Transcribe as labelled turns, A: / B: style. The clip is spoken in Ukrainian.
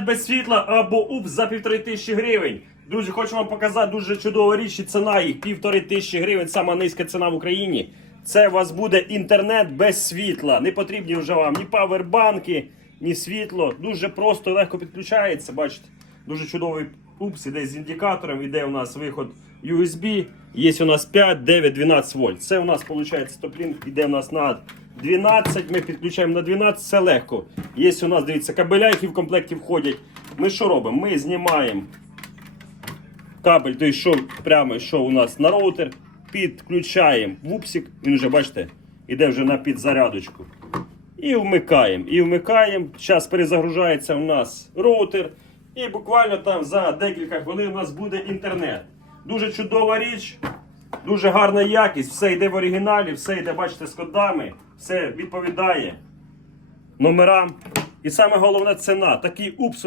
A: без світла або УП за півтори тисячі гривень. Друзі, хочу вам показати дуже чудова річ і ціна їх півтори тисячі гривень, сама низька ціна в Україні. Це у вас буде інтернет без світла. Не потрібні вже вам ні павербанки, ні світло. Дуже просто і легко підключається. Бачите, дуже чудовий упс, іде з індикатором, іде у нас виход USB. Є у нас 5, 9, 12 вольт. Це у нас виходить стоплінг, іде у нас на 12. Ми підключаємо на 12, це легко. Є у нас, дивіться, кабеля, які в комплекті входять. Ми що робимо? Ми знімаємо кабель, той йшов прямо йшов у нас на роутер, підключаємо вупсик, він вже, бачите, іде вже на підзарядочку. І вмикаємо. І вмикаємо. Зараз перезагружається у нас роутер. І буквально там за декілька хвилин у нас буде інтернет. Дуже чудова річ, дуже гарна якість, все йде в оригіналі, все йде, бачите, з кодами, все відповідає номерам. І саме головне ціна. Такий упс.